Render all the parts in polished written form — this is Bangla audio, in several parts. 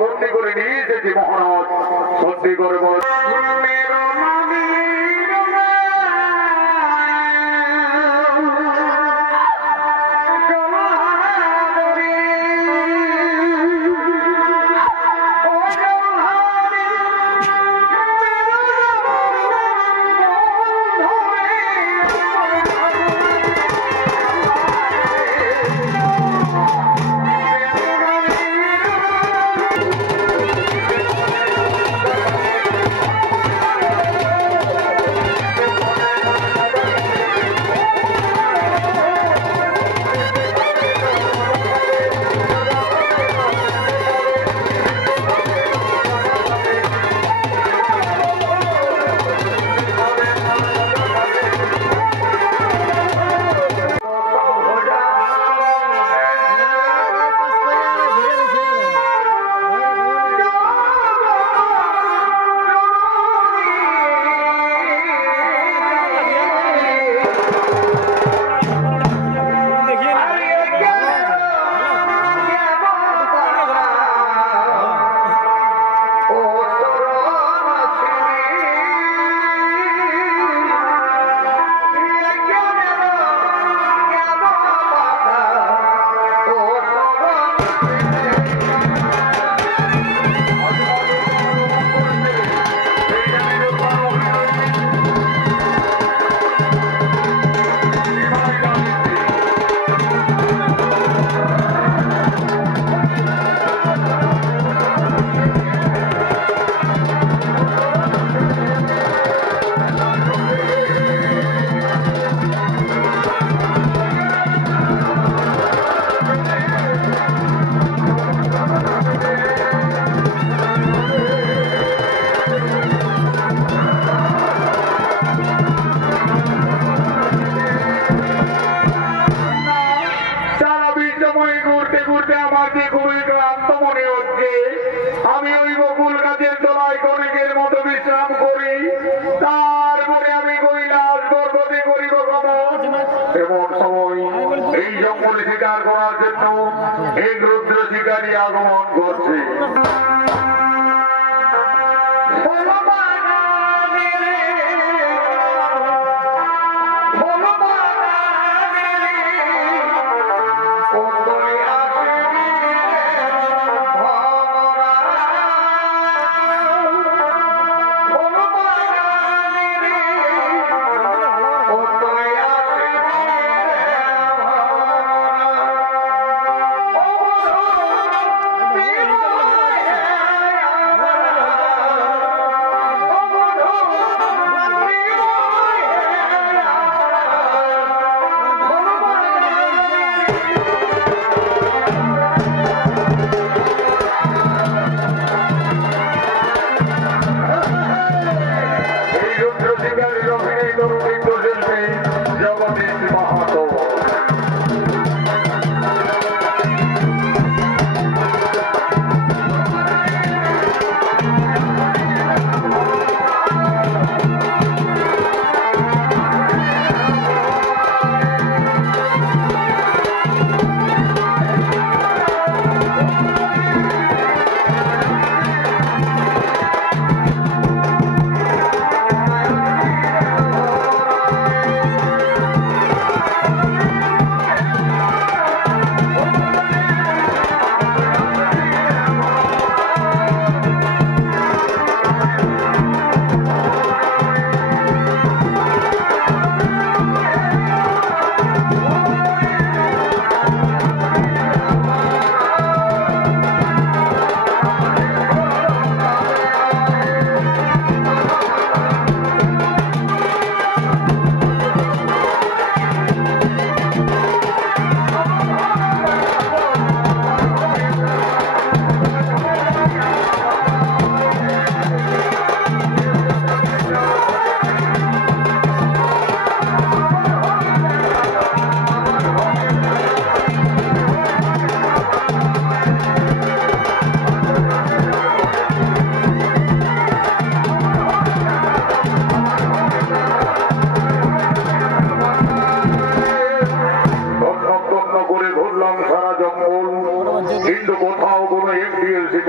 বন্দি করে নিয়ে এসেছি মহারাজ, সত্যি করে বল। আমি ওই বকুল গাছের তলায় কণিকের মতো বিশ্রাম করি, তারপরে আমি কৈলাস পর্বতে করিব গমন। এমন সময় এই জঙ্গলে শিকার করার জন্য এক রুদ্র শিকারী আগমন করছে।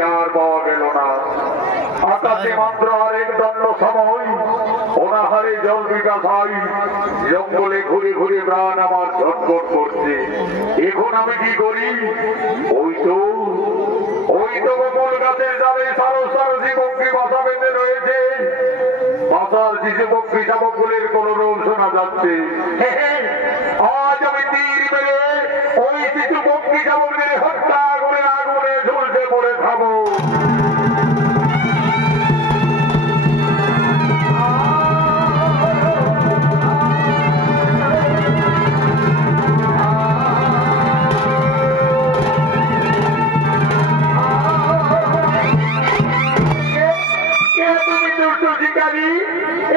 শিকার পাওয়া গেল না। আকাশে মাত্র আরেক দণ্ড সময়, অনাহারে জল বিকাশাই, জঙ্গলে ঘুরে ঘুরে প্রাণ আমার ছটফট করছে। এখন আমি কি করি? ওই তো গোপন গাছের ডালে সারস সারসি পক্ষী বাসা বেঁধে রয়েছে। বাসার শিশু পক্ষী শাবকগুলির কোন রোগ শোনা যাচ্ছে। আজ আমি তীর মেরে ওই শিশু পক্ষী শাবকদের হত্যা করে আগুনে ঝুলতে পড়ে খাবো।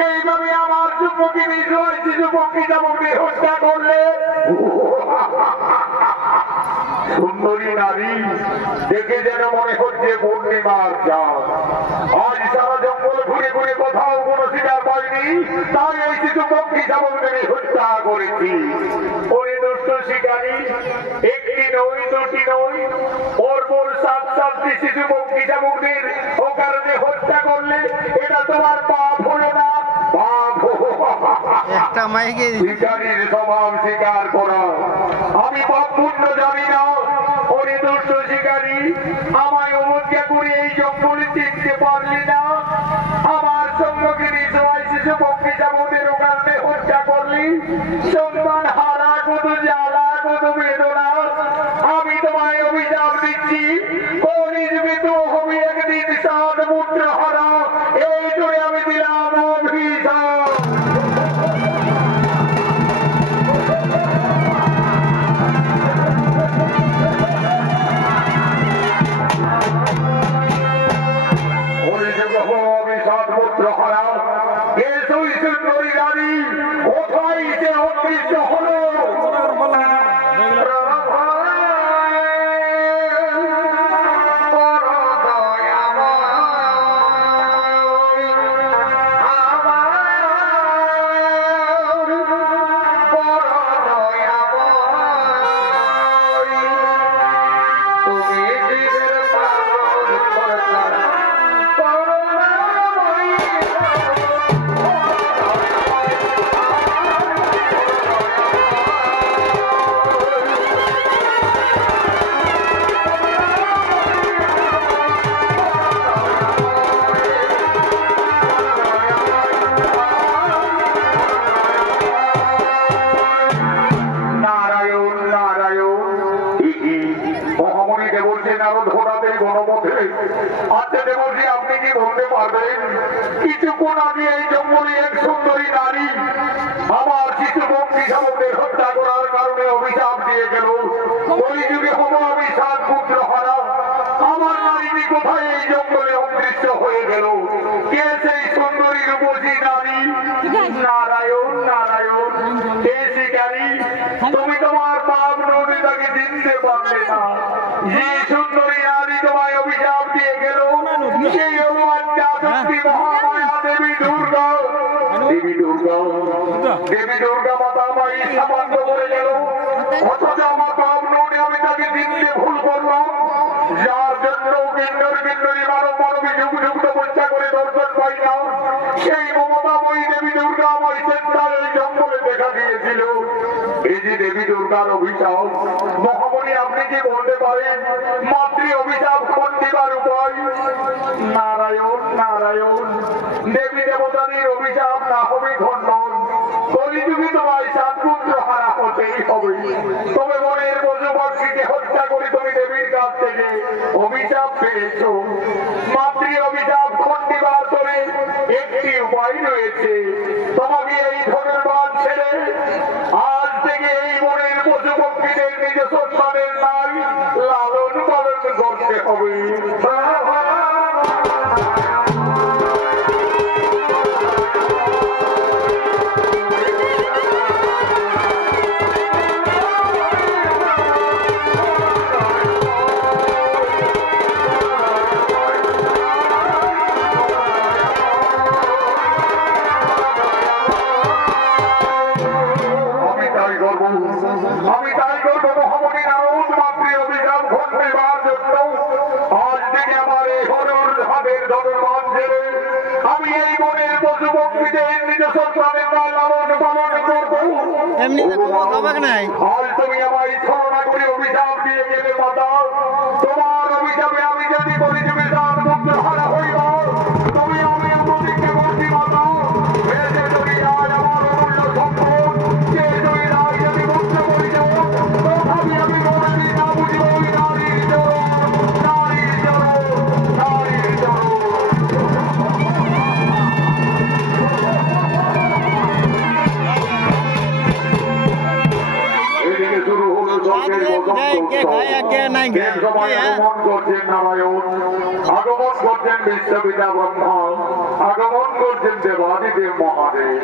এইভাবে আমার যুবকী বিজয় শিশু পক্ষী শাবককে হত্যা করলে? সুন্দরী নারী দেখে যেন মনে হচ্ছে পূর্ণিমার চাঁদ। আজ সারা জঙ্গল ঘুরে ঘুরে কোথাও কোন শিকার পাইনি, তাই এই শিশু পক্ষী শাবকদের হত্যা করেছি। ওরে দুষ্ট শিকারী, একটি নয় দুটি নয়, পরপর 7-7টি শিশু পক্ষী শাবকদের অকারণে হত্যা করলে এটা তোমার পাপ হলো না? পাপ। শিকারীর স্বভাব স্বীকার করা। আমি পাপ পুণ্য জানি না। ওরে দুষ্ট শিকারী, আমায় অবজ্ঞা করে এই জঙ্গলে চিনতে পারলি না? আমার সঙ্গিনী সবাই শিশু পক্ষী শাবকদের ওখানে হত্যা করলি। সন্তান হারা কত জ্বালা, কত বেদনা। আমি তোমায় অভিশাপ দিচ্ছি, কলিযুগে হবে একদিন সাত পুত্র হারা। এই করে আমি দিলাম অভিশাপ। আমি সাত পুত্র হারা, এ সুন্দরী নারী কোথায় সে অদৃশ্য হলো? আপনি কি বলতে পারবেন কিছুক্ষণ আগে এই জঙ্গলে এক সুন্দরী নারী আমার শিশু পক্ষী শাবকদের হত্যা করার কারণে অভিশাপ দিয়ে গেল? কলিযুগে হব আমি সাত পুত্র হারা। আমার নারীটি কোথায় এই জঙ্গলে অদৃশ্য হয়ে গেল? কে সেই সুন্দরী রূপসী নারী? নারায়ণ নারায়ণ, হে শিকারী, তুমি তোমার পাপ নদী তাকে চিনতে পারলে না। যে সুন্দরী নারী তোমায় অভিশাপ দিয়ে গেল সেই অনুমানটা সত্যি মহামায়া দেবী দুর্গা। দেবী দুর্গা, দেবী দুর্গা মাতা মাই সামান্য করে গেল, অথচ আমার পাপ নদী আমি তাকে চিনতে ভুল করলাম। যার জন্য কিন্নরী মানব মানবী যুগ যুগ তপস্যা করে দর্শন পাই না, সেই মমতাময়ী দেবী দুর্গা আমার স্বেচ্ছায় এই জঙ্গলে দেখা দিয়েছিল। এই যে দেবী দুর্গার অভিশাপ, মহামণি আপনি কি বলতে পারেন মাতৃ অভিশাপ খণ্ডিবার উপায়? নারায়ণ নারায়ণ, দেবী দেবতাদের অভিশাপ না হবে খণ্ডন। কলিযুগে তোমায় সাত পুত্র হারা হতেই হবে। তবে মনের পশু পাখিকে হত্যা করে তুমি দেবীর কাছ থেকে অভিশাপ পেয়েছ। মাতৃ অভিশাপ খণ্ডিবার তবে একটি উপায় রয়েছে। তোমাকে এই ধনুর্বাণ ছেড়ে আজ থেকে এই মনের পশু পক্ষীদের নিজ সন্তানের নাই লালন পালন করতে হবে। আমি তাই করবো মহামণি নারদ মাতৃ অভিশাপ খণ্ডিবার জন্য আজ থেকে আমার যুবক বিদেহীন নিজ সন্তানের নাম লালন পালন করবো। আজ তুমি আমায় ছলনা করে অভিশাপ দিয়ে গেলে মাতা, তোমার অভিশাপে আমি যদি বলি যে বিশাল মুক্ত হারা হইব, তুমি আমি প্রতিজ্ঞা করছি মাতা, বেঁচে যদি আজ আমার অমূল্য সম্পদ, সে যদি রায় যদি মুক্ত করি দেব, তথাপি আমি মনে না বুঝিব ওই নারীর জড়, নারীর জড়, নারীর জড়। আগমন করছেন বিশ্বপিতা ব্রহ্মা, আগমন করছেন দেবাদিদেব মহাদেব।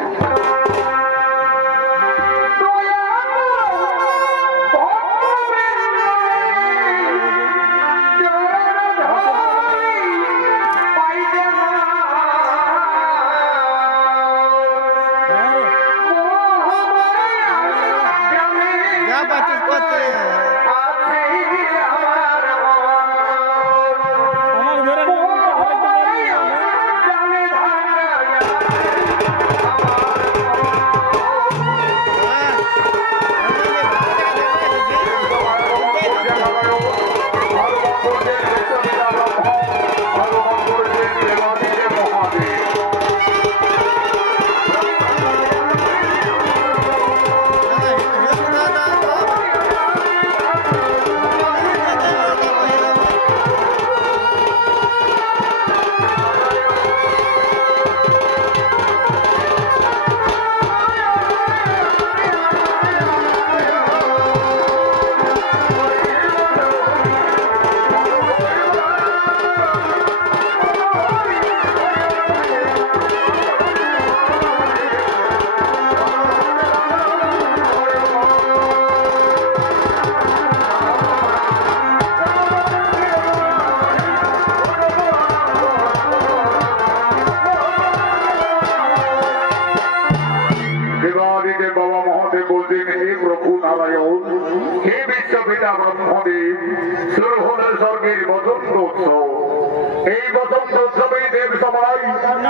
এই বসন্ত উৎসবে দেব সবাই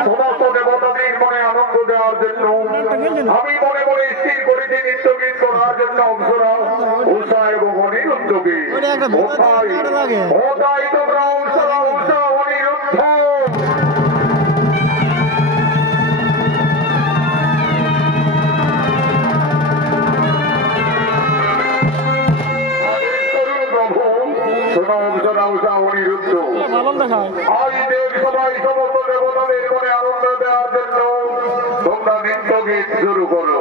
সমস্ত দেবতাদের মনে আনন্দ দেওয়ার জন্য আমি মনে মনে স্থির করেছি নৃত্য গীত করার জন্য অংশরা উৎসাহ এবং অনিরুদ্ধকে ওটাই তোমরা উৎসাহ উৎসাহ অনিরুদ্ধ। আজ দেব সবাই সমস্ত দেবতাদের মনে আনন্দ দেওয়ার জন্য তোমরা নৃত্য গীত শুরু করো।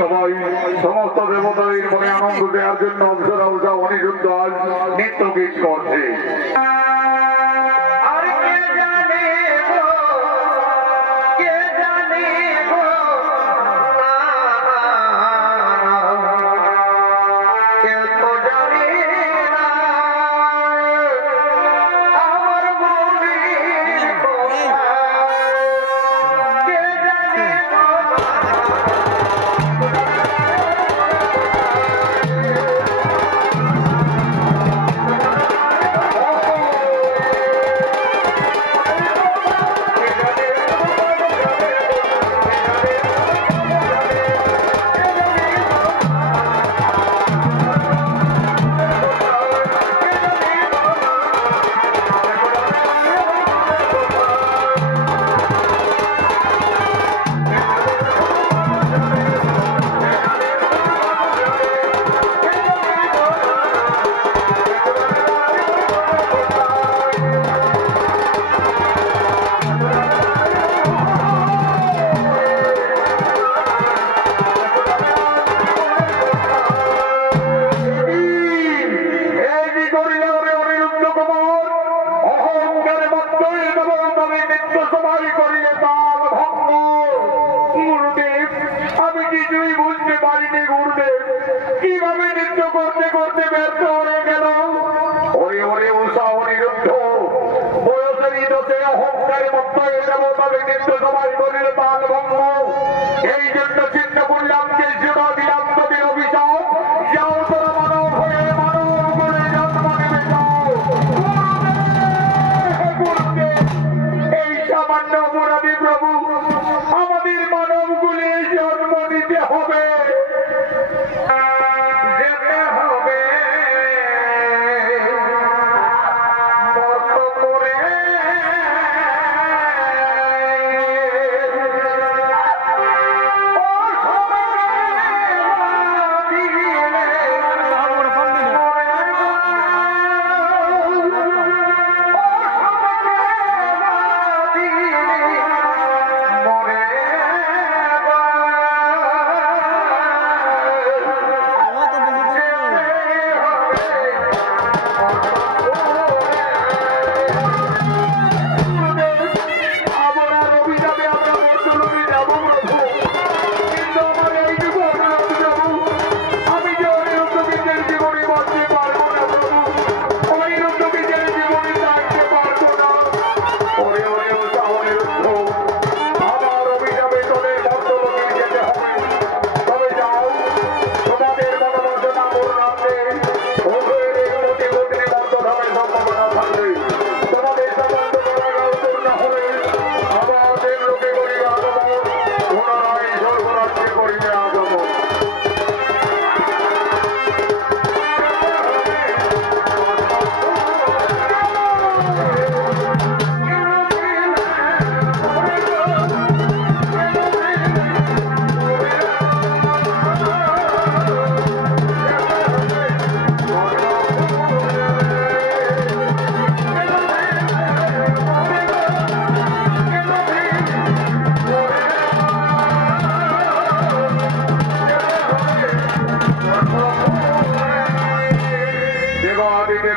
সবাই সমস্ত দেবতাদের মনে আনন্দ দেওয়ার জন্য অংশরা উৎসাহ অনিরুদ্ধ আজ নৃত্য গীত করছে। এইভাবে নৃত্য করতে করতে ব্যর্থ হয়ে গেল। ওরে ওরে উষা অনিরুদ্ধ বয়সের দোষে অহংকারে মত হয়ে যাব, তবে নৃত্য সবাই করিল তাল ভঙ্গ। এই জন্য চিন্তা করলাম যে জোড়া দিলাম তোদের অভিশাপ, যাও তোরা মানব হয়ে মানব করে জন্ম নেবে যাও। এই সামান্য অপরাধী প্রভু, আমাদের মানব গুলে জন্ম নিতে হবে, যেতে হবে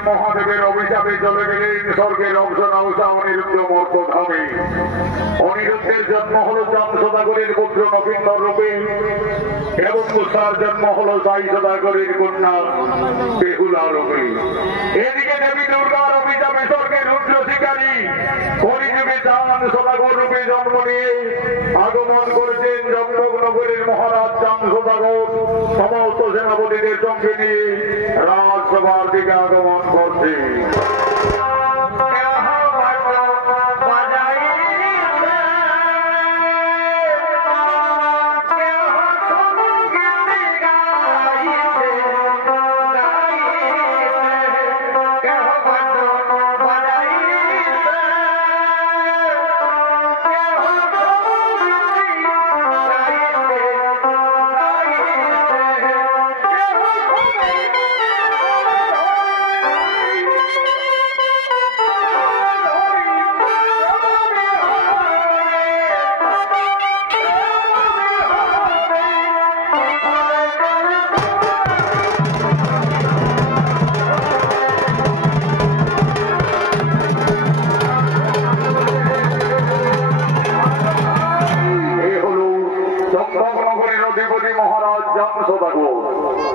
মহাদেবের অভিশাপে চলে গেলেন স্বর্গের অংশ নাউসা অনিরুদ্ধ মর্ত ধামে। অনিরুদ্ধের জন্ম হল চাঁদ সদাগরের পুত্র নবীন্দর রূপে এবং তুষার জন্ম হল সাই সদাগরের কন্যা বেহুলা রূপে। এদিকে দেবী দুর্গার অভিশাপে স্বর্গের রুদ্র শিকারী কলিযুগে চাঁদ সদাগর রূপে জন্ম নিয়ে আগমন করেছেন জন্মনগরের মহারাজ চাঁদ সদাগর সমস্ত সেনাপতিদের সঙ্গে নিয়ে রাজসভার দিকে আগমন করছে।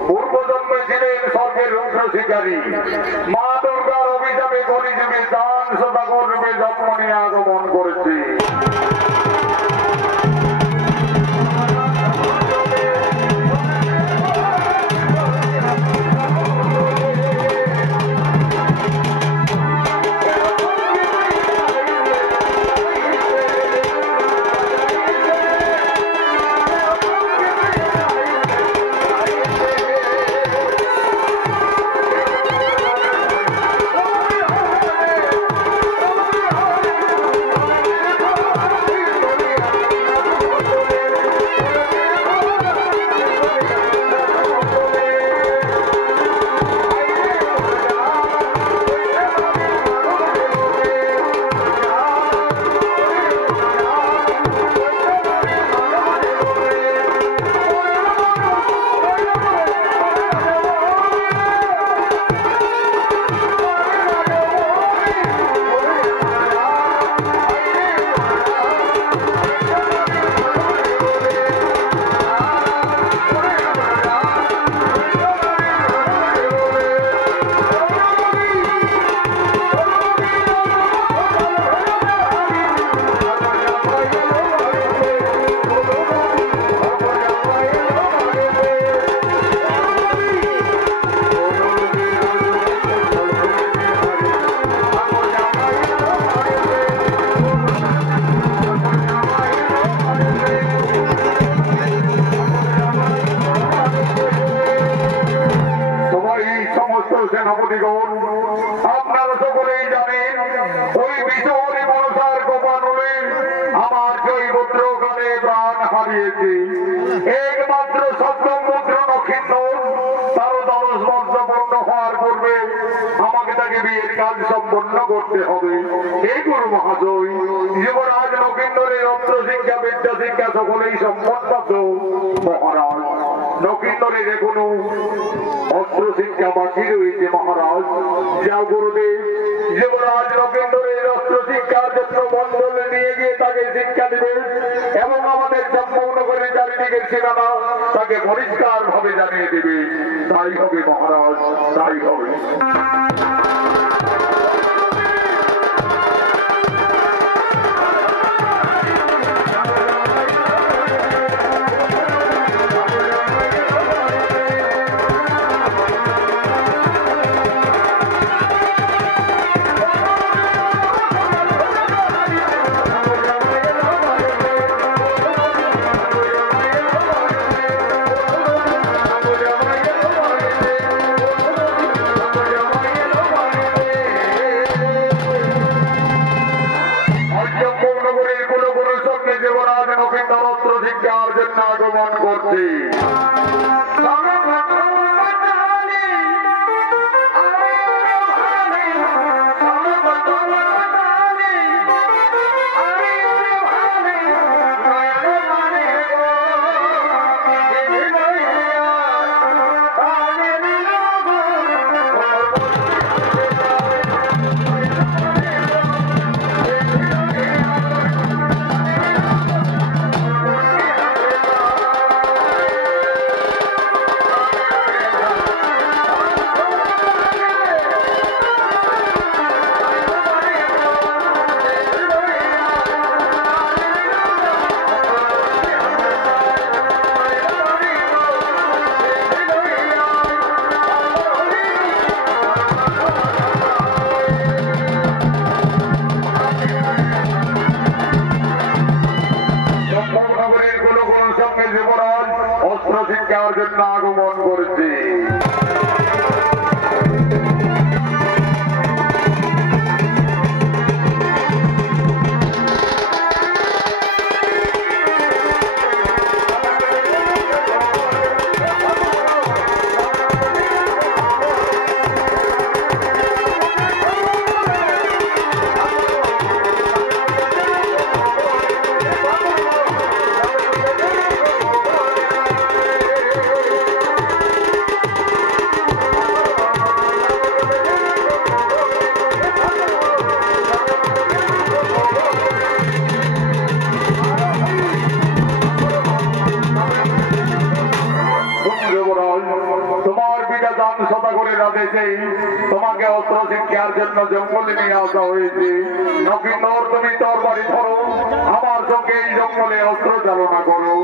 পূর্বজন্মে ছিলেন স্বর্গের রুদ্র শিকারী, মা দুর্গার অভিশাপে কলিযুগে চাঁদ সদাগর রূপে জন্ম নিয়ে আগমন করেছে। সেনাপতিগণ, আপনারা সকলেই জানেন ওই বিশরে মনসার কোপানলে আমার জৈবত্র কালে প্রাণ হারিয়েছে। একমাত্র সপ্তম পুত্র নক্ষত্র তার 10 বর্ষ পূর্ণ হওয়ার পূর্বে আমাকে তাকে বিয়ের কাজ সম্পন্ন করতে হবে। এই গুরু মহাশয়, যুবরাজ নক্ষত্রের অস্ত্র শিক্ষা বিদ্যা শিক্ষা সকলেই সম্পন্ন। মহারাজ, নক্ষত্রের এখনো অস্ত্র শিক্ষা বাকি রয়েছে। মহারাজ, যা গুরুদেব, যুবরাজ নক্ষত্রের অস্ত্র শিক্ষার জন্য বন্ধনে নিয়ে গিয়ে তাকে শিক্ষা দেবে এবং আমাদের সম্পূর্ণ করে চারিদিকের সীমানা তাকে পরিষ্কার ভাবে জানিয়ে দেবে। তাই হবে মহারাজ, তাই হবে। আগমন করছে। অস্ত্র শিক্ষার জন্য আগমন করেছে। তোমাকে অস্ত্র শিক্ষার জন্য জঙ্গলে নিয়ে আসা হয়েছে। নকিন্দর, তুমি তোর বাড়ি ধরো, আমার সঙ্গে এই জঙ্গলে অস্ত্র চালনা করো।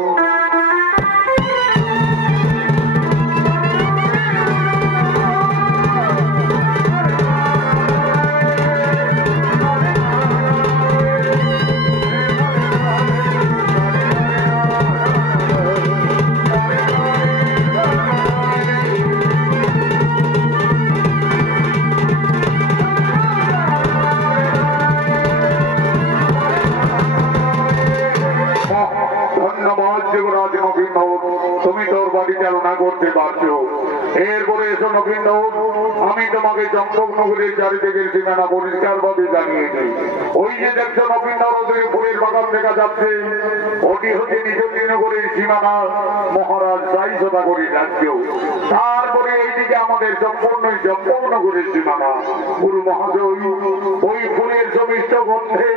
তুমি তোর বাড়ি চালনা করতে পারছো। এরপরে এসো নবীন, আমি তোমাকে চম্পকনগরের চারিদিকের সীমানা পরিষ্কার ভাবে জানিয়েছি। ওই যে দেখছো নবীন নগরের ফুলের বাগান দেখা যাচ্ছে, ওটি হচ্ছে নিজনগরের সীমানা, মহারাজ সাইসতা করে রাজ্য। তারপরে এইদিকে আমাদের চম্পকনগরের সীমানা। গুরু মহাশয়, ওই ফুলের সমিষ্ট গন্ধে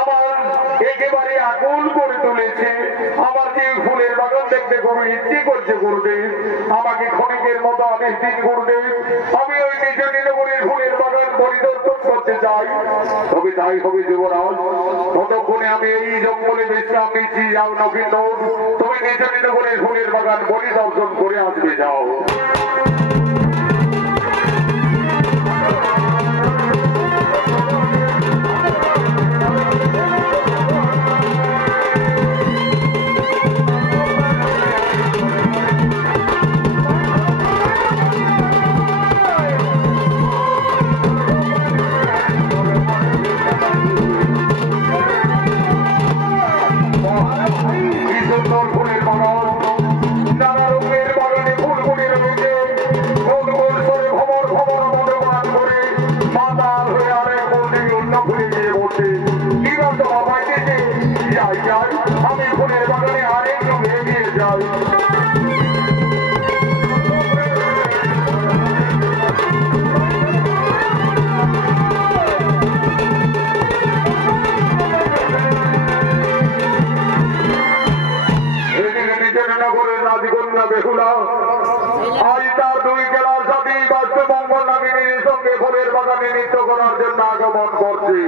আমার একেবারে আকুল করে তুলেছে। আমার যে ফুলের বাগান দেখতে খুবই ইচ্ছে করছে গুরুদেব, আমাকে ক্ষণিকের মতো আদেশ দিন গুরুদেব। আমি ওই নিজনগরের ফুলের বাগান পরিদর্শন করতে চাই। তবে তাই হবে যুবরাজ, ততক্ষণে আমি এই জঙ্গলে বিশ্রাম নিচ্ছি। যাও নবীন, তুমি নিজনগরের ফুলের বাগান পরিদর্শন করে আসবে, যাও। জন্য আগমন করছে।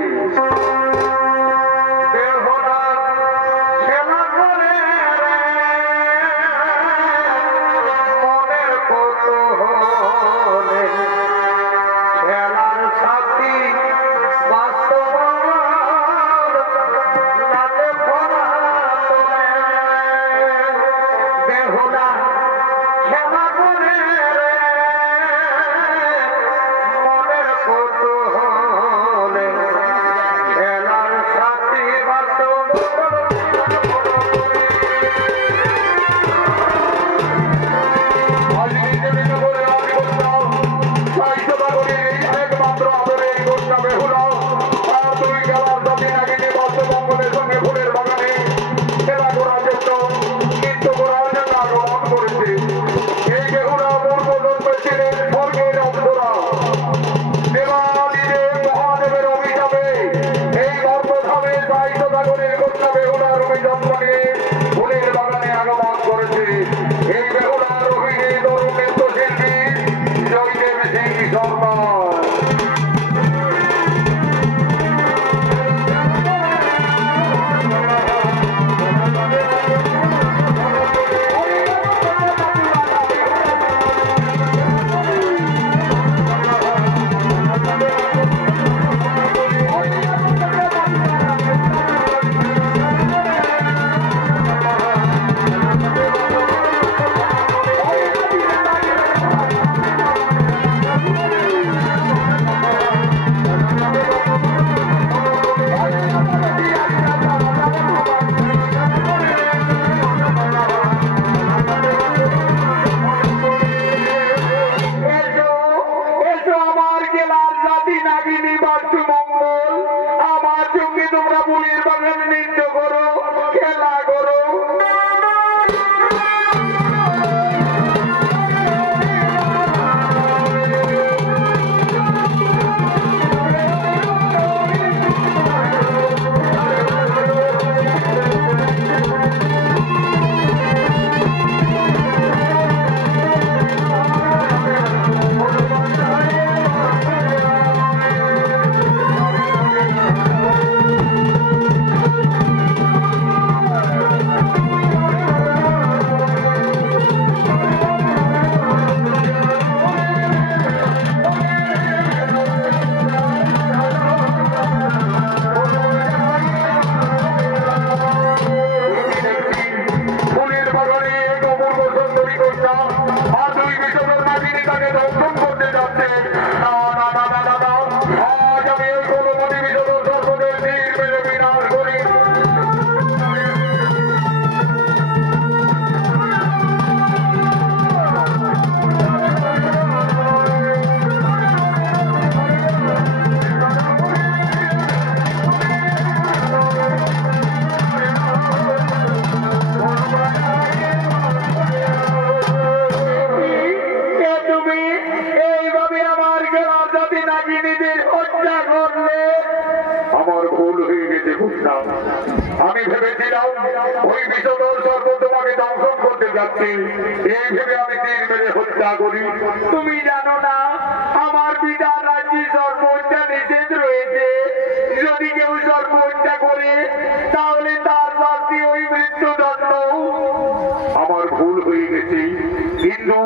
আমি ভেবেছিলাম ওই বিষধর সর্প তোমাকে দংশন করতে যাচ্ছে, এই ভেবে আমি তীর মেরে হত্যা করি। তুমি জানো না আমার পিতার রাজ্যে সর্প হত্যা নিষেধ রয়েছে। যদি কেউ সর্প হত্যা করে তাহলে তার শাস্তি ওই মৃত্যুদণ্ড। আমার ভুল হয়ে গেছে, কিন্তু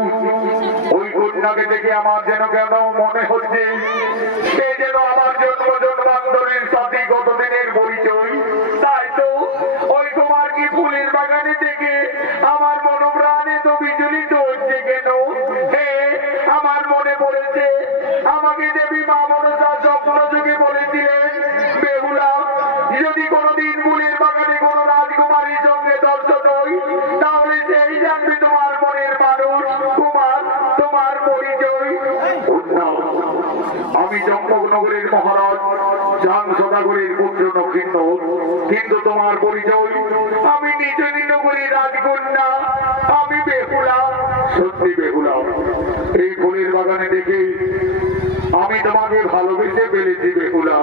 ওই কন্যাকে দেখে আমার যেন কেন মনে হচ্ছে সে যেন আমার জন্ম জন্মান্তরের সাথে কতদিনের পরিচয়। তাই তো ওই তোমার কি ফুলের বাগানে থেকে আমার মনোপ্রাণে তো বিচলিত হচ্ছে কেন? হে, আমার মনে পড়েছে আমাকে দেবী মা মনসা স্বপ্ন যুগে বলেছিলেন, বেহুলা যদি কোনোদিন ফুলের বাগানে কোনো রাজকুমারীর সঙ্গে দর্শন হই তাহলে সেই জানবে তোমার মনের মানুষ, কুমার তোমার পরিচয়। আমি চম্পকনগরের মহারাজ জান সদাগরের পুত্র নক্ষিন্দর, কিন্তু তোমার পরিচয় আমি নিজেরই নগরীর রাজকন্যা, আমি বেহুলা। সত্যি বেহুলা, এই ফুলের বাগানে দেখে আমি তোমাকে ভালোবেসে ফেলেছি বেহুলা।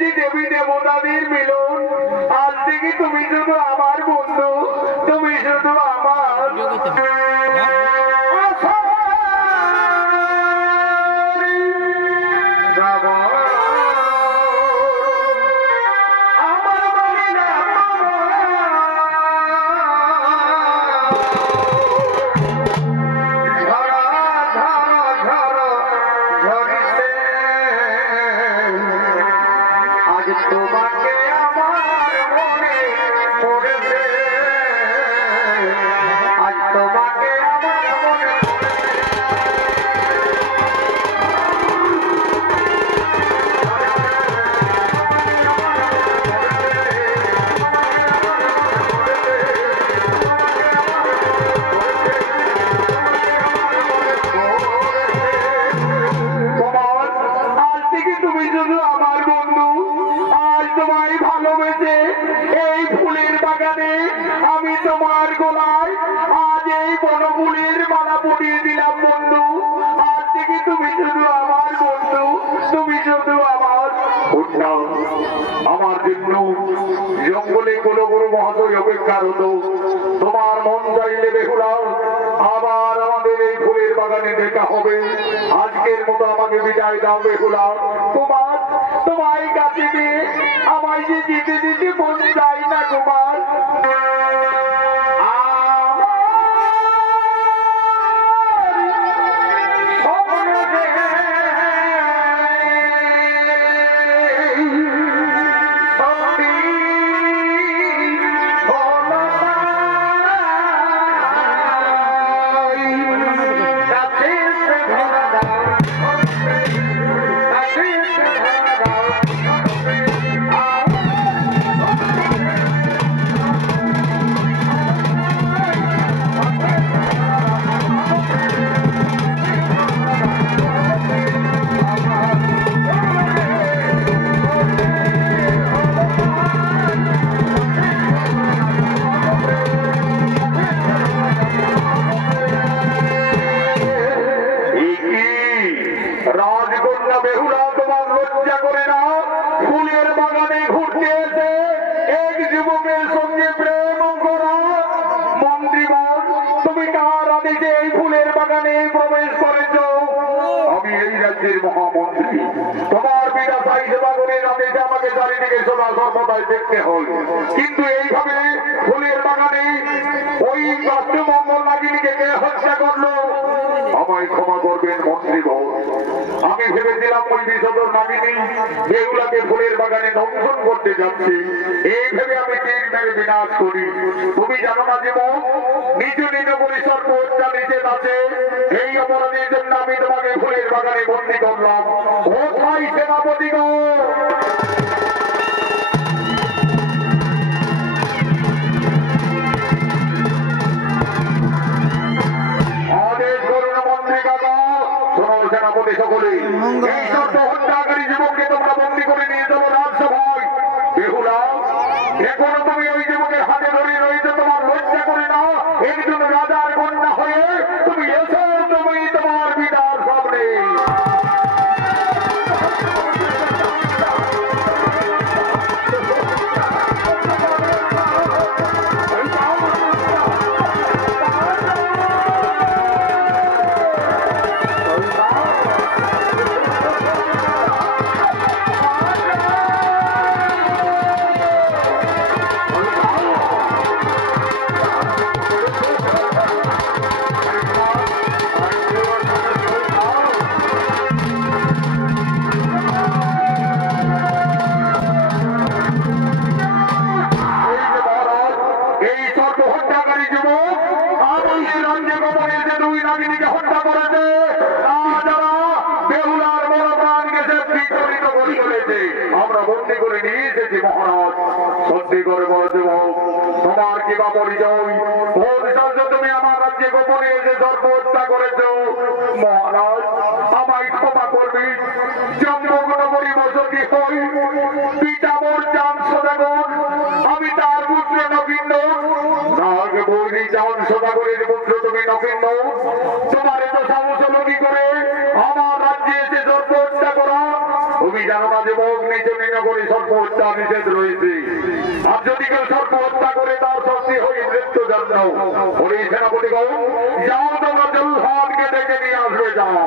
যে দেবী দেবতাদের মিলন, আজ থেকে তুমি শুধু আমার বন্ধু, তুমি শুধু আমার আমি তোমার গলায় আজ এই বনফুলের মালা পরিয়ে দিলাম বন্ধু। আজ থেকে তুমি শুধু আমার বন্ধু, তুমি শুধু আমার আমার জন্য জঙ্গলে কোনো কোনো মহাশয় অপেক্ষার হতো। তোমার মন চাইলে বেহুলা আবার আমাদের এই ফুলের বাগানে দেখা হবে। আজকের মতো আমাকে বিদায় দাও বেহুলা। তোমার কাছে দিয়ে আমায় যে যেতে দিতে মন চাই না তোমার। মহামন্ত্রী তোমার পিতা সাই সেবা করে রাতে আমাকে চারিদিকে সদা সর্বদাই দেখতে হয়, কিন্তু এইভাবে ফুলের বাগানে ওই রাষ্ট্রমঙ্গল নাগিনীকে কে হত্যা করলো? আমায় ক্ষমা করবেন মন্ত্রীবর। আমি ভেবেছিলাম ওই বিষধর নাগিনী যেগুলাকে ফুলের বাগানে দংশন করতে যাচ্ছে, এই ভেবে আমি তীর মেরে বিনাশ করি। তুমি জানো না জীবন, নিজ নিজ পরিসর পর্যা নিষেধ আছে। এই অপরাধের জন্য আমি তোমাকে ফুলের বাগানে বন্দী করলাম। কোথায় সেনাপতি গো? আদেশ করুন মন্ত্রী কাকা। শোনো সেনাপতি সকলে, এই সব হত্যাকারী যুবককে তোমরা বন্দী করে নিয়ে যাবো রাজসভায়। বেহুলা, এখনো তুমি ওই যুবকের হাতে ধরে রয়েছে, তোমার লজ্জা করে না? একজন রাজার কন্যা হয়ে তুমি এসো, তুমি তোমার পিতার সামনে। আমরা বন্দী করে নিয়ে এসেছি মহারাজ। সত্যি করে বলে দেব, তোমার কি বা পরিচয়? তুমি আমার রাজ্যে গোপনে এসে সর্ব হত্যা করেছ। মহারাজ, আমায় ক্ষমা করবি। জন্মগ্রহণী বসতি হই, পিতা মোর চান সদাগর, আমি তার পুত্র নবীন। নাগ বৈরী চান সদাগরের পুত্র তুমি নবীন। তোমার এত সাহস হলো কি করে আমার রাজ্যে এসে সর্ব হত্যা করা? তুমি জানো না সারা জীবন নিচে করে সর্প হত্যা নিষেধ রয়েছে। আর যদি কেউ সর্প হত্যা করে তার শাস্তি হয়ে মৃত্যুদণ্ড। ওই সেনাপতিগণ যাও, তোমরা জল্লাদকে ডেকে নিয়ে আসবে, যাও।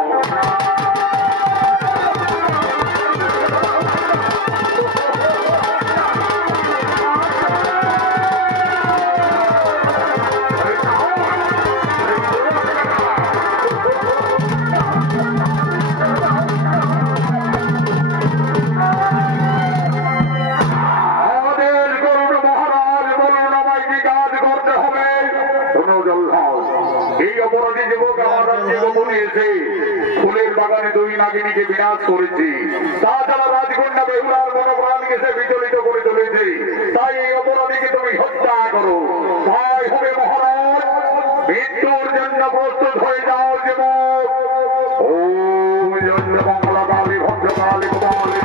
ফুলের বাগানে দুই নাগিনীকে বিনাশ করেছি, তাছাড়া রাজকন্যা বেহুলার মনোপ্রাণকে সে বিচলিত করে চলেছে। তাই এই অপরাধীকে তুমি হত্যা করো। তাই হবে মহারাজ, মৃত্যুর জন্য প্রস্তুত হয়ে যাও। যেমন ওম জন্য মঙ্গলকালী ভদ্রকালী কুমারী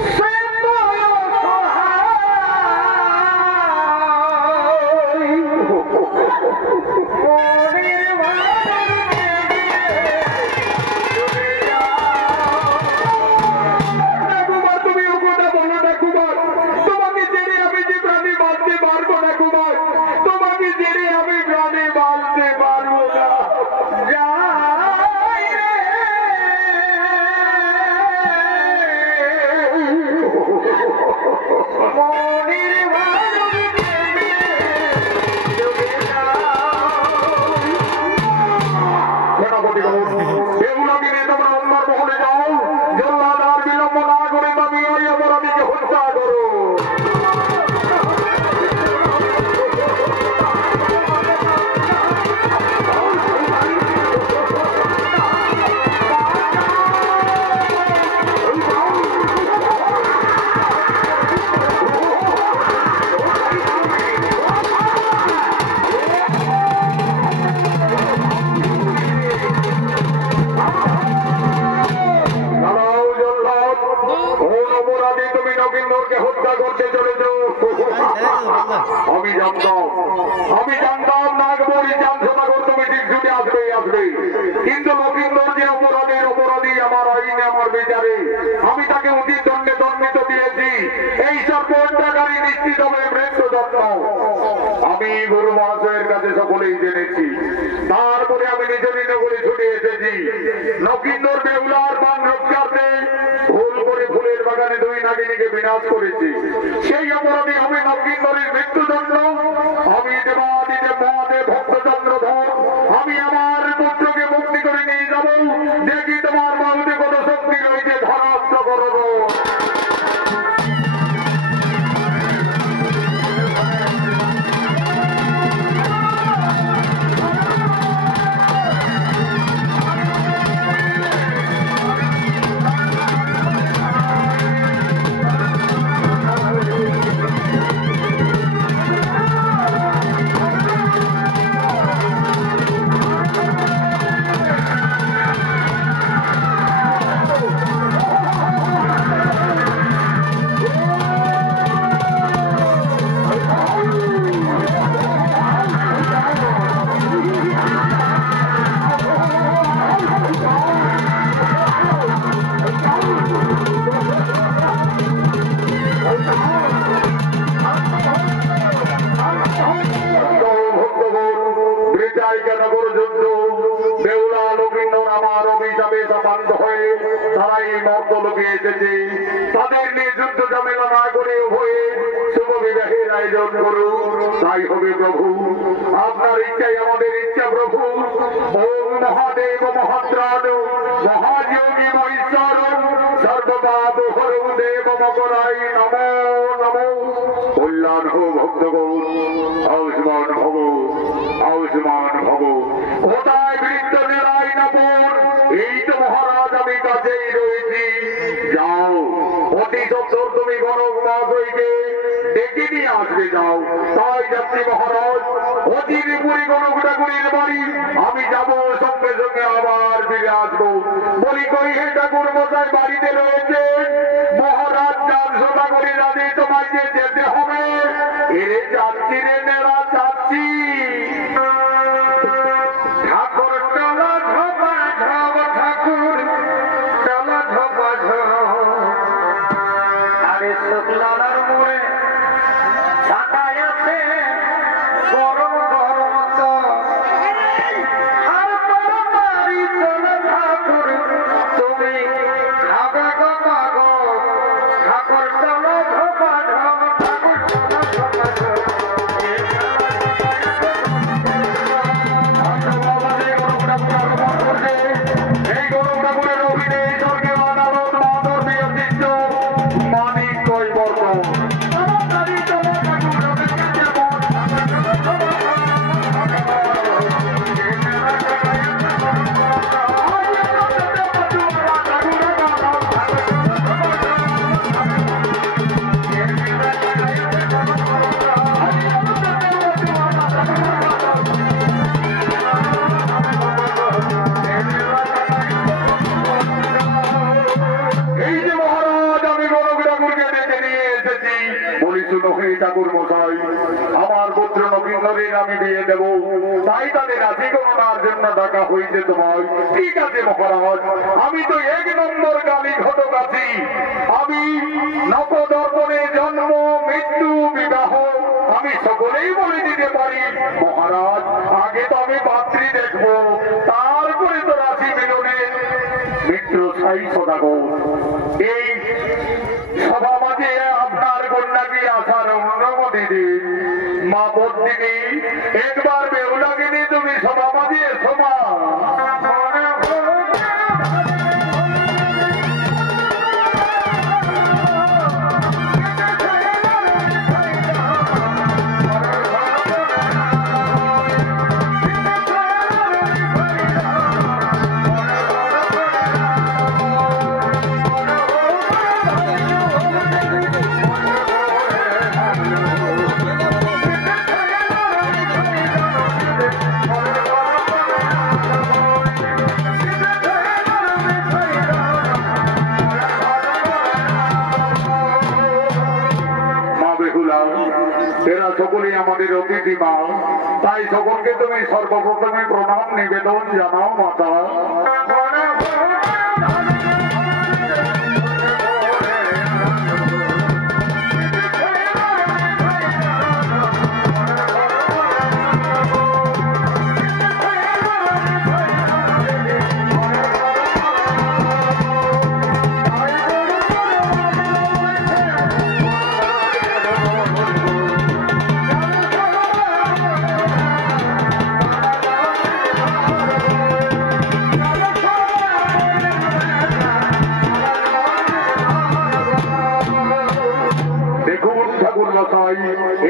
Say আসবে, কিন্তু লক্ষিন্দর যে অপরাধী আমার আইনে আমার বিচারে আমি তাকে উচিত দণ্ডে দণ্ডিত দিয়েছি। এই সর্বহত্যাকারী নিশ্চিত হবে মৃত্যুদণ্ড। আমি গুরু মহাশয়ের কাছে সকলেই জেনেছি। তারপরে আমি নিজ নিজ করে ছুটে এসেছি। লক্ষিন্দর বেহুলার মান রক্ষার্থে ভুল করে ফুলের বাগানে দুই নাগিনীকে বিনাশ করেছি। সেই অপরাধী হবে লক্ষিন্দরের মৃত্যুদণ্ড। আমি দেবাদিদেব মহাদেব ভক্তচন্দ্রধর আমি আমার পুত্রকে মুক্তি করে নিয়ে যাব। দেখি তোমার বাহুতে কত শক্তি রয়েছে ধরাস্ত্র করব। তাদের নিয়ে যুদ্ধ ঝামেলা না করে উভয়ে শুভ বিবাহের আয়োজন করুন। তাই হবে প্রভু, আপনার ইচ্ছাই আমাদের ইচ্ছা প্রভু। ওম মহাদেব মহাত্রাণ মহাযোগী মহেশ্বর সর্বপাপ হরৌ দেব মকরাই নমো নমো। কল্যাণ হো ভক্তগণ, আয়ুষ্মান ভব আয়ুষ্মান ভব। কোথায় বৃদ্ধ নেড়াই নবন, এই তো মহারাজ আমি কাছেই রয়েছি। যাও অতি সত্তর তুমি গণক মহাশয়কে ডেকে নিয়ে আসবে যাও। তাই যাচ্ছি মহারাজ, অতি বিপুরী গণক ঠাকুরের বাড়ি আমি যাবো, সঙ্গে সঙ্গে আবার ফিরে আসবো। বলি কই হে ঠাকুর মশাই বাড়িতে রয়েছে? মহারাজ যান সোনা করে রাজে তোমায় যে যেতে হবে। এরে যাচ্ছি রে নেড়া যাচ্ছি। ঠাকুর টালা ঝোপা ঝাব, ঠাকুর টালা ঝোপা ঝাব। আরে শুক্লার মোড়ে ছাটাই আছে গরম গরম তো। আর বাড়ি চলে ঠাকুর তুমি খাবে গো মাগো। ঠাকুর টালা ঝোপা ঝাব, ঠাকুর টালা ঝোপা ঝাব। এই গরম ঠাকুরের অভিনয় স্বর্গে আদালত মাধব বিয়সিত মানিক কৈবর্ত। ঠাকুর মশাই আমার পুত্র নবীনের আমি বিয়ে দেব, তাই তাদের রাজি গণনার জন্য ডাকা হয়েছে তোমায়। ঠিক আছে মহারাজ, আমি তো এক নম্বর কালী ঘটক আছি। আমি নবদর্পণে জন্ম মৃত্যু বিবাহ আমি সকলেই বলে দিতে পারি মহারাজ। আগে তো আমি পাত্রী দেখবো, তারপরে তো রাশি মিলনের মিত্র ছাই সদাগর। এই সভা মাঝে আপনার কন্যাকে আসার অনুমতি দিন। মা পত্নী একবার বেহুলাকে নিয়ে তুমি সভা মাঝে এসো মা। Oh, সকলেই আমাদের অতিথি মা, তাই সকলকে তুমি সর্বপ্রথমে প্রণাম নিবেদন জানাও মাতা।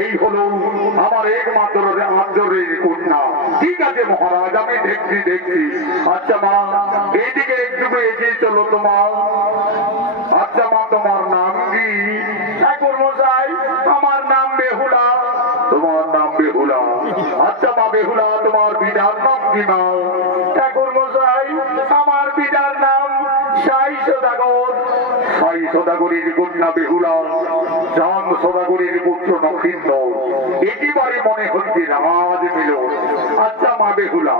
এই হলো আমার একমাত্র আদরের কন্যা। ঠিক আছে মহারাজ, আমি দেখছি। আচ্ছা মা, এইদিকে একটু এগিয়ে চলো তোমার। আচ্ছা মা, তোমার নাম কি? ঠাকুর মশাই, আমার নাম বেহুলা। তোমার নাম বেহুলা? আচ্ছা মা বেহুলা, তোমার পিতার নাম কি মা? ঠাকুর মশাই, আমার পিতার নাম সাই সদাগর। সাই সদাগরের কন্যা বেহুলা, রাম সদাগরের পুত্র নক্ষিন্দর। একেবারে মনে হচ্ছে রাজ মিলন। আচ্ছা মা বেহুলা,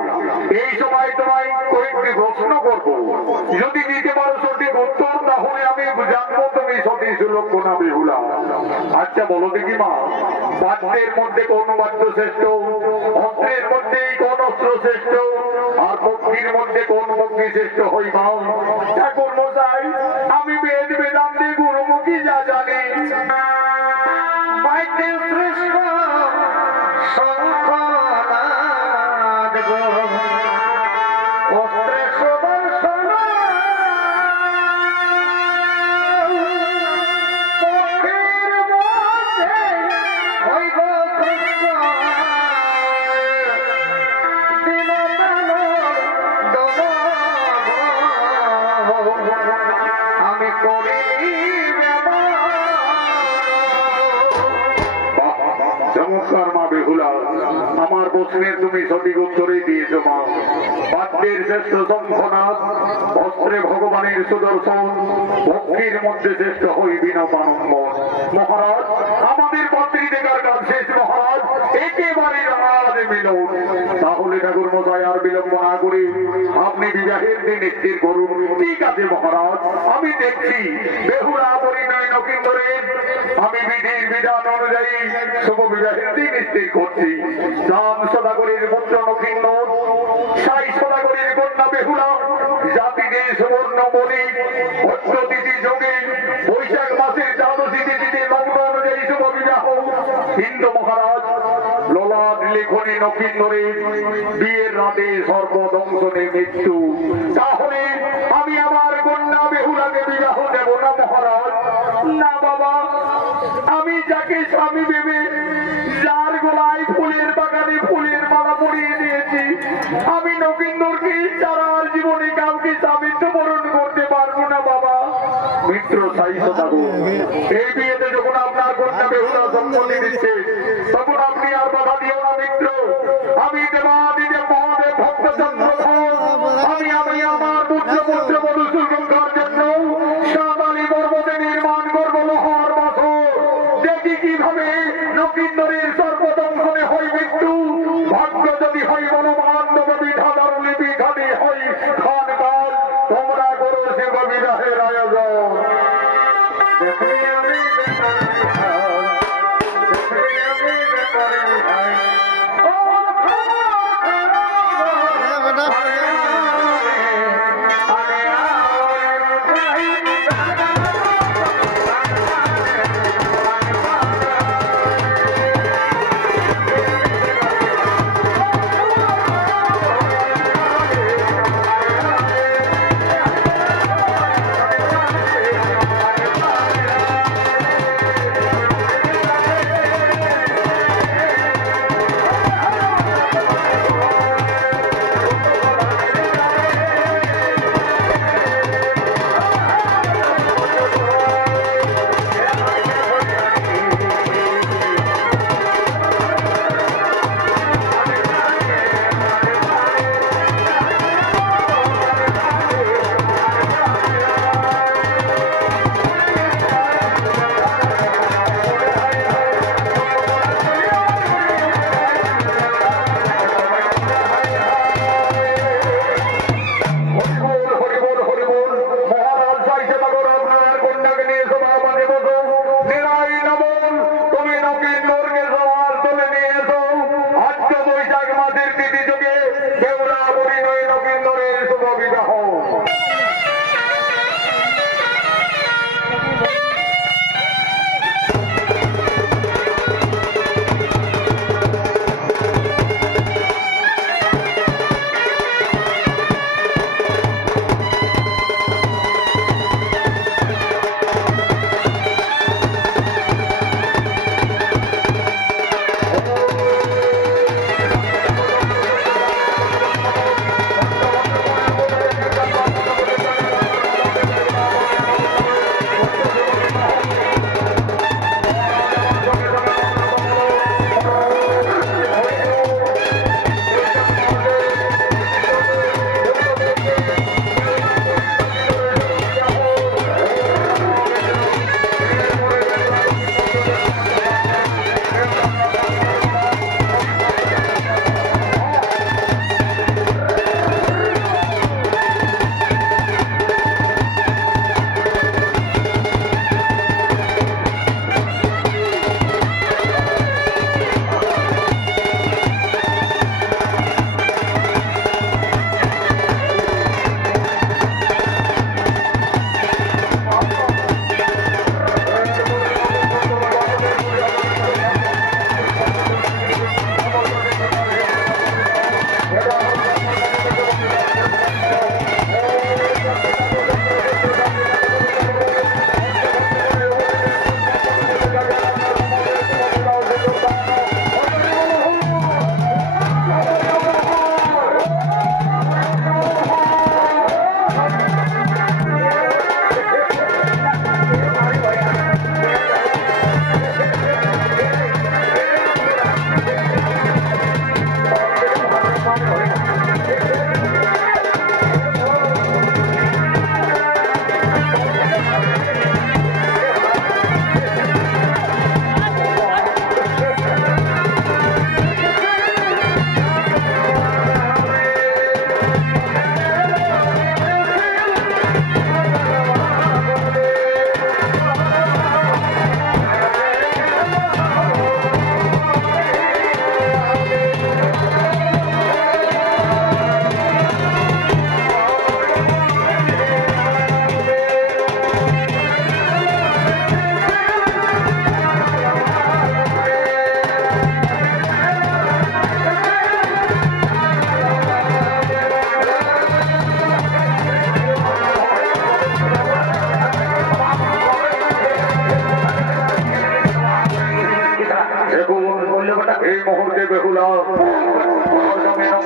এই সময় তোমায় কয়েকটি প্রশ্ন করবো, যদি দিতে পারো সঠিক উত্তর তাহলে আমি জানবো তুমি সঠিক সুলক্ষণা বেহুলা। আচ্ছা বলো দেখি মা, বাদ্যের মধ্যে কোন বাদ্য শ্রেষ্ঠ? অস্ত্রের মধ্যে কোন অস্ত্র শ্রেষ্ঠ? আর পক্ষীর মধ্যে কোন পক্ষী শ্রেষ্ঠ হই মা? ঠাকুর মশাই, আমি বেদ বেদান্তে গুরুমুখী যা জানি, আমার প্রশ্নের তুমি সঠিক উত্তরই দিয়েছ মা। বাদ্যের শ্রেষ্ঠ শঙ্খনাথ, অস্ত্রে ভগবানের সুদর্শন, ভক্তির মধ্যে শ্রেষ্ঠ হই বিনোদানন্দ। মহারাজ, আমাদের পাত্রী দেখার কাজ শেষ মহারাজ, একেবারে রাজ মিলন। তাহলে ঠাকুর মশাই আর বিলম্ব না করে আপনি বিবাহের দিন স্থির করুন। ঠিক আছে মহারাজ, আমি দেখছি বেহুলা পরিণয় নকিন্দরের আমি বিধির বিধান অনুযায়ী শুভ বিবাহের দিন স্থির করছি। রাম সদাগরের পুত্র নকিন্দর, সাই সদাগরের কন্যা বেহুলা, জাতি দেশ সুবর্ণ বলি, অষ্টতিথি যোগে বৈশাখ মাসের দ্বাদশী তিথিতে লগ্ন অনুযায়ী শুভ বিবাহ। হিন্দু মহারাজ, ললাট লেখনে নকিন্দরের বিয়ের রাতে সর্বদংশনে মৃত্যু। তাহলে আমি আমার কন্যা বেহুলাকে বিবাহ দেব না মহারাজ। না বাবা, আমি যাকে স্বামী ভেবে যার গলায় ফুলের বাগানে ফুলের মালা পরিয়ে দিয়েছি, আমি নকিন্দরকে সারার জীবনে কাউকে স্বামীত্ব বরণ করতে পারবো না বাবা। মিত্র সাহিত্য থাকুন, এই বিয়েতে যখন আপনার কন্যা বেহুলা সম্পত্তি দিচ্ছে তখন আপনি আর বাধা দিও না মিত্র। আমি দেবাদিদেব মহাদেব ভক্তচন্দ্র আমি আমার পুত্র পুত্র বধূ সুসংখ্যার জন্য সাতালি পর্বতে নির্মাণ করবো লোহার পাথর। দেখি কিভাবে নকিন্দরের সর্বদংশনে হয় মৃত্যু। ভাগ্য যদি হয় মনোমান্ডব বিধাতার লিপি খালি হয় খান কাল, তোমরা করো শিব বিবাহের আয়োজন।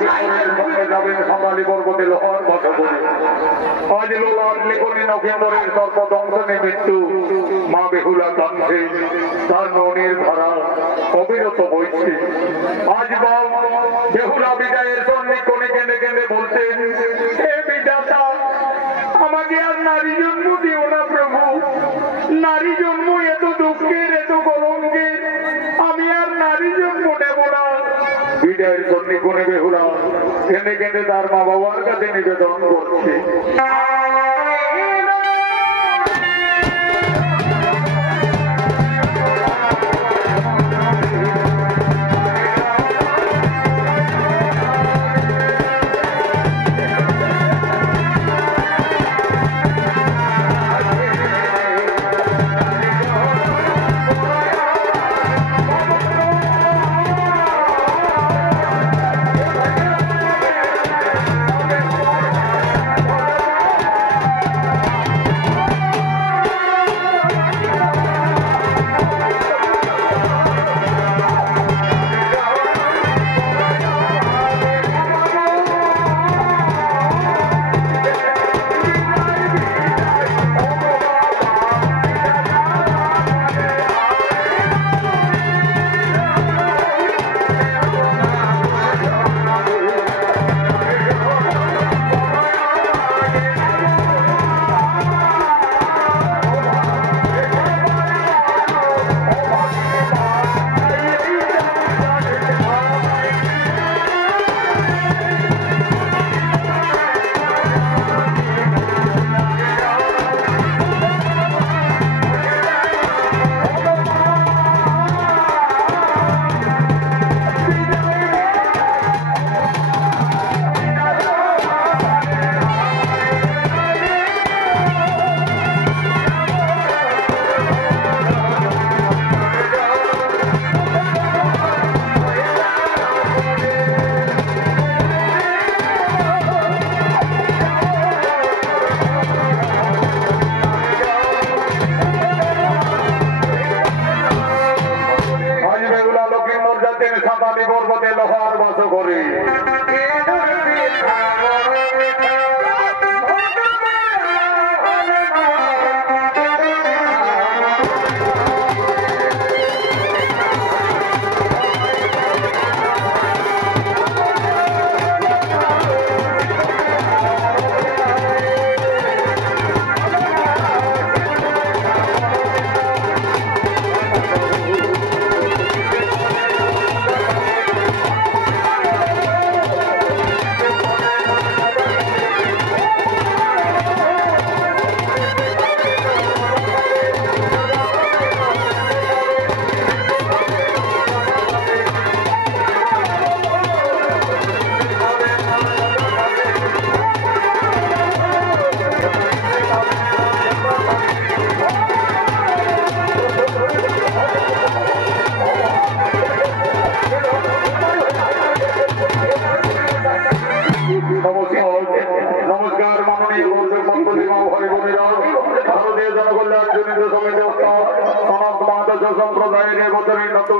সঙ্গে যাবেন সাঁতালি পর্বতে লোহার বাসা করে। আজ লোলার লেখনী নভেম্বরের সর্বদংশনে মৃত্যু মা বেহুলা কাঁদছে, তার মনের ধারা অবিরত বইছে। আজ বাপ বেহুলা বিদায়ের সন্নি কোণে কেঁদে কেঁদে বলতেন, হে বিধাতা, আমাকে আর নারী জন্ম দিও না প্রভু। নারী জন্ম এত দুঃখের, এত কলঙ্কের, আমি আর নারী জন্ম নেব না। বিদায়ের সন্নি কোণে বেহুলা কেঁদে কেঁদে তার মা বাবার কাছে নিবেদন করছে। সাঁতালি পর্বতে লোহার বাস করে। নমস্কার মাননীয় মন্ত্রী ভাই বোনেরা, ভারতীয় জনকল্যাণ জনিত সমিতি সম্প্রদায়ের বছরের নত